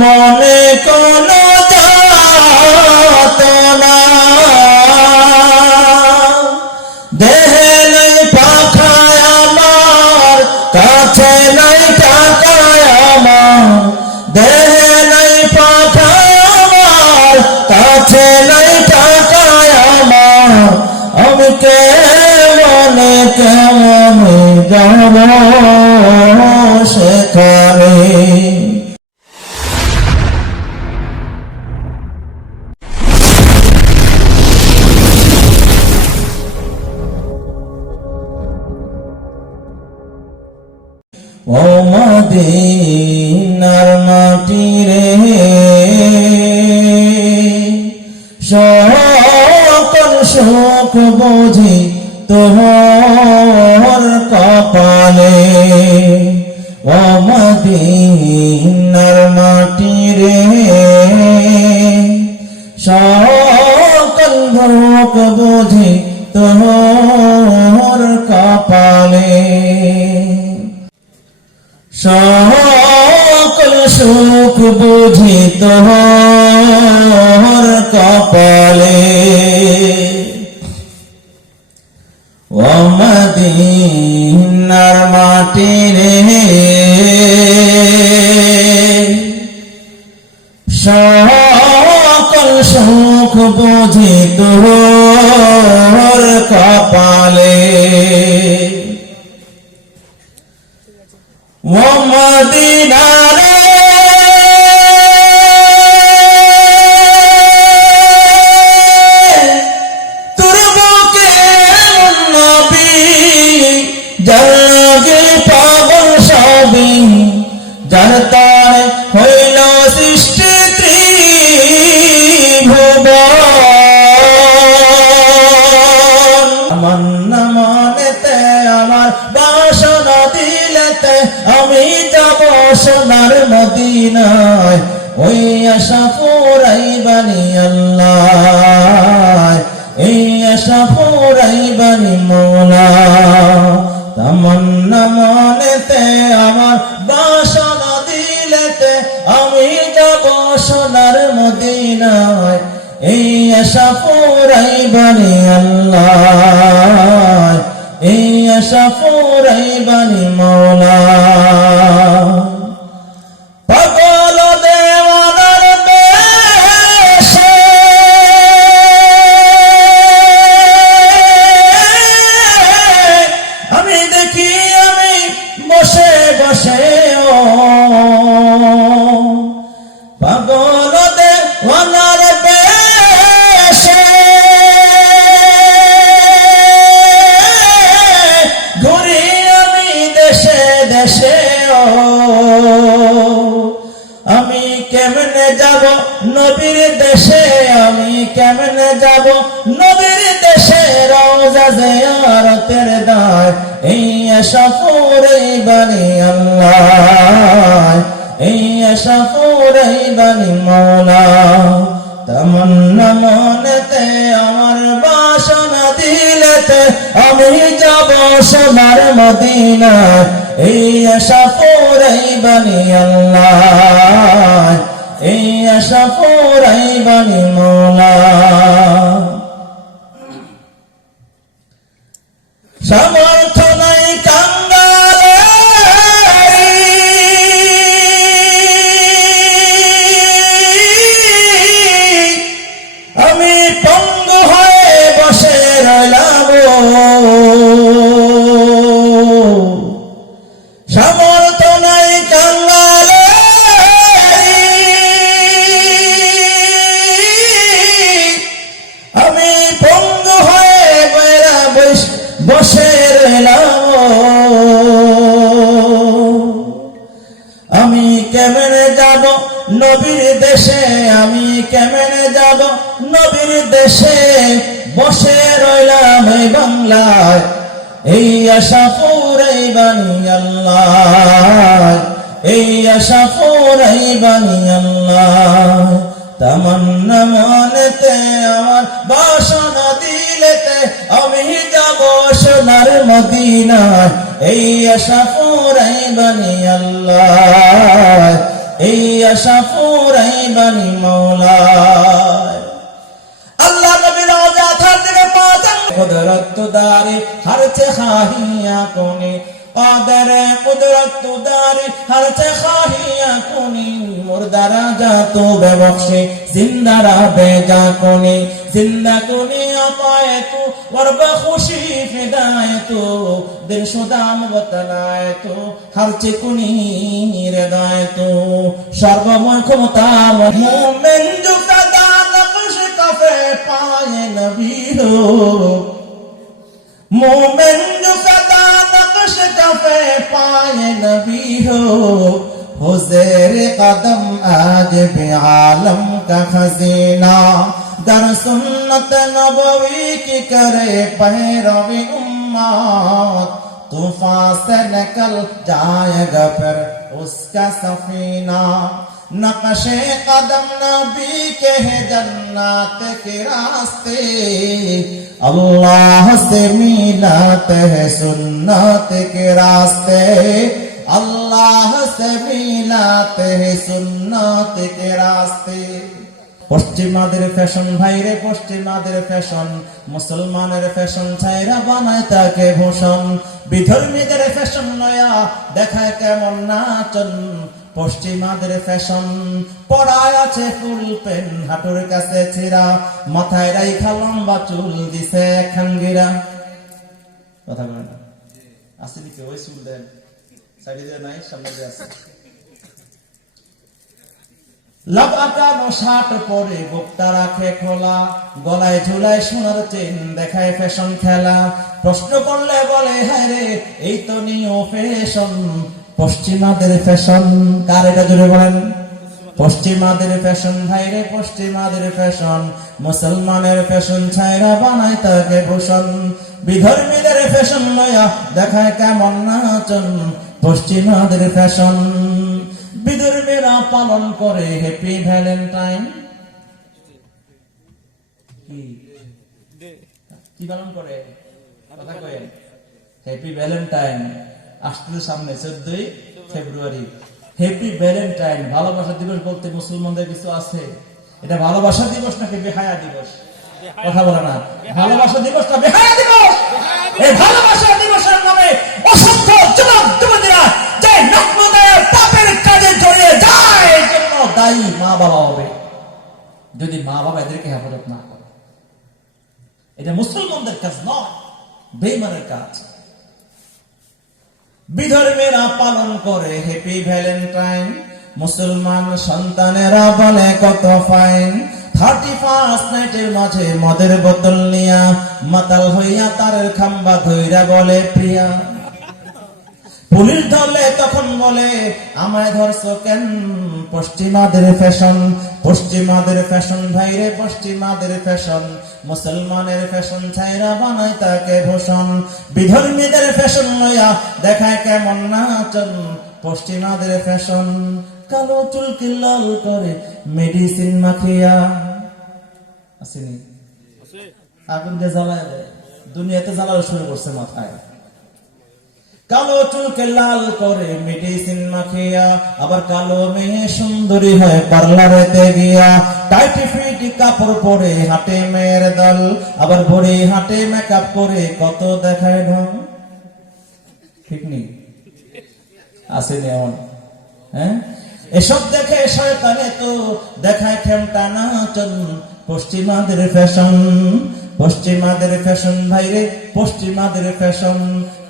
মনে কোনো যাতনা, দেহে নাই পাখায় আমার, কাছে নাই টাকায় আমার, দেহে নাই পাখায় আমার, কাছে নাই টাকায় আমার, আমি কেমনে কেমনে যাব সেখানে। ও মদিনার মাটি রে, সকল সুখ বুঝি তোর কপালে। ও মদিনার মাটি রে, সকল সুখ বুঝি তোর কপালে, সকল সুখ বুঝি তোর কপালে। ও মদিনার মাটি রে, সকল সুখ বুঝি তোর কপালে। ও মদিনা রে, তোর বুকে নবী, যার লাগে পাগল সবই, যার তারে হইল সৃষ্টি ত্রিভুবন। আমার নামানেতে আমার বাসনা দিলেতে, আমি যাব সোনার মদিনায়, ওই আশা পুরাইবানি আল্লাহ, এই আশা পুরাইবানি মওলা। তামান্না মনেতে আমার বাসনা দিলেতে, আমি যাব সোনার মদিনায়, এই আশা পুরাইবানি আল্লাহ, এই আশা পুরাইবানি মওলা। পাগল দেওয়ানার বেশে আমি দেখি, আমি বসে বসে, ও পাগল দেওয়ানার বেশে ঘুরি আমি দেশে দেশে। ও আমি কেমনে যাব নবীর দেশে, আমি কেমনে যাব নবীর দেশে, রওজা জিয়ারতের দায়, এই আশা পুরাইবানি আল্লাহ, এই আশা পুরাইবানি মওলা। তামান্না মনেতে আমার বাসনা দিলেতে, আমি যাব সোনার মদিনা, এই আশা পুরাইবানি আল্লাহ, এই আশা পুরাইবানি মওলা। সামর্থ্য নাই কাঙ্গালে, আমি পঙ্গু হয়ে বসে রইলাম। সামর্থ্য নাই কাঙ্গালে, আমি পঙ্গু হয়ে বসে রইলাম। আমি কেমনে যাব নবীর দেশে, আমি কেমনে যাব নবীর দেশে, বসে রইলাম এই বাংলায়, এই আশা পুরাইবানি আল্লাহ, এই আশা পুরাইবানি আল্লাহ। তামান্না মনেতে আমার বাসনা দিলেতে, আমি যাব সোনার মদিনায়, এই আশা পুরাইবানি আল্লাহ, এই আশা ফুরাইবানি মৌলায়। আল্লাহ নবী রওজা থার থেকে পাতেন কুদরত দারে হর চে খাহিয়া কোনে قادر قدرت داری ہر چه خواهی کنی مردارا جا تو بے بخشی زندہ را بے جا کنی زندہ کنی عطائے تو ورب خوشی فدائے تو دل شدام بتلائے تو ہر چه کنی ردائے تو شرب مکمتار مومن جو فدا نقش کفے پائے نبی ہو مومن جو فدا نقش کفے پائے نبی ہو زیر قدم آج بھی عالم کا خزینہ در سنت نبوی کی کرے پیروی امت طوفان سے نکل جائے گا پھر اس کا سفینہ نقش قدم نبی کے ہے جنات کے راستے اللہ سے میلاتے ہیں سنت کے راستے اللہ سے মিলাতে হে সুন্নাত কে রাস্তে। পশ্চিমাদের ফ্যাশন ভাইরে পশ্চিমাদের ফ্যাশন মুসলমানের ফ্যাশন ছাইরা বানায় তাকে ভূষণ বিধর্মীদের ফ্যাশন নয়া দেখায় কেমন নাচন পশ্চিমাদের ফ্যাশন পড়ায় আছে ফুল পেন হাঁটুর কাছে ছিঁড়া মাথায় রাইখা লম্বা চুল দিছে খাঙ্গিরা কথা বলে না আসলে কি ওই চুল দেন সাইডে নাই সামনে দিয়ে আছে লাগানো শার্ট পরে বুকটা রাখে খোলা গলায় ঝুলায় সোনার চেন দেখায় ফ্যাশন খেলা প্রশ্ন করলে বলে হ্যাঁ রে এই তো নিউ ফ্যাশন পশ্চিমাদের ফ্যাশন কার এটা জুড়ে বলেন পশ্চিমাদের ফ্যাশন ভাইরে পশ্চিমাদের ফ্যাশন মুসলমানের ফ্যাশন ছাইরা বানায় তাকে ভূষণ বিধর্মীদের ফ্যাশন নয়া দেখায় কেমন নাচন পশ্চিমাদের ফ্যাশন বিধর্মীরা পালন করে হ্যাপি ভ্যালেন্টাইন কি পালন করে কথা কয়েন হ্যাপি ভ্যালেন্টাইন আসলে সামনে 14 ফেব্রুয়ারি হ্যাপি ভ্যালেন্টাইন ভালোবাসা দিবস বলতে মুসলমানদের কিছু আছে এটা ভালোবাসা দিবস নাকি বেহায়া দিবস কথা বলে না ভালোবাসা দিবসটা বেহায়া দিবস এই ভালোবাসা দিবসের নামে অসংখ্য যুবক যুবতীরা যে নগ্নতায় পাপের কাজে জড়িয়ে যায় এর জন্য দায়ী মা বাবা হবে যদি মা বাবা এদেরকে হেফাজত না করে এটা মুসলমানদের কাজ নয় বেঈমানের কাজ বিধর্মীরা পালন করে হ্যাপি ভ্যালেন্টাইন মুসলমান সন্তানেরা বলে কত ফাইন 31 নাইটের মাঝে মদের বোতল নিয়া মাতাল হইয়া তারের খাম্বা ধইরা বলে প্রিয়া পুলিশ ধরলে তখন বলে আমায় ধরছো কেন পশ্চিমাদের ফ্যাশন ভাইরে পশ্চিমাদের ফ্যাশন মুসলমানের ফ্যাশন ছাইরা বানায় তাকে ভূষণ বিধর্মীদের ফ্যাশন লয়া দেখায় কেমন নাচন পশ্চিমাদের ফ্যাশন কালো চুলকে লাল করে মেডিসিন মাখিয়া আসেনি আগুন দিয়ে জ্বালায় দেয় দুনিয়াতে জ্বালানো শুরু করছে মাথায় কালো চুলকে লাল করে মেডিসিন মাখিয়া আবার কালো মেয়ে সুন্দরী হয় পার্লারেতে গিয়া টাইট ফিট কাপড় পরে হাঁটে মেয়ের দল আবার ভোরে হাঁটে মেকআপ করে কত দেখায় ঢং ঠিক নেই আসেনি এমন হ্যাঁ এসব দেখে শয়তানে তো দেখায় খেমটা নাচন পশ্চিমাদের ফ্যাশন ভাইরে পশ্চিমাদের ফ্যাশন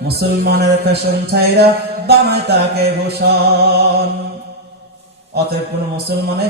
মুসলমানের ফ্যাশন ছাইরা বানায় তাকে ভূষণ অতএব কোন মুসলমানের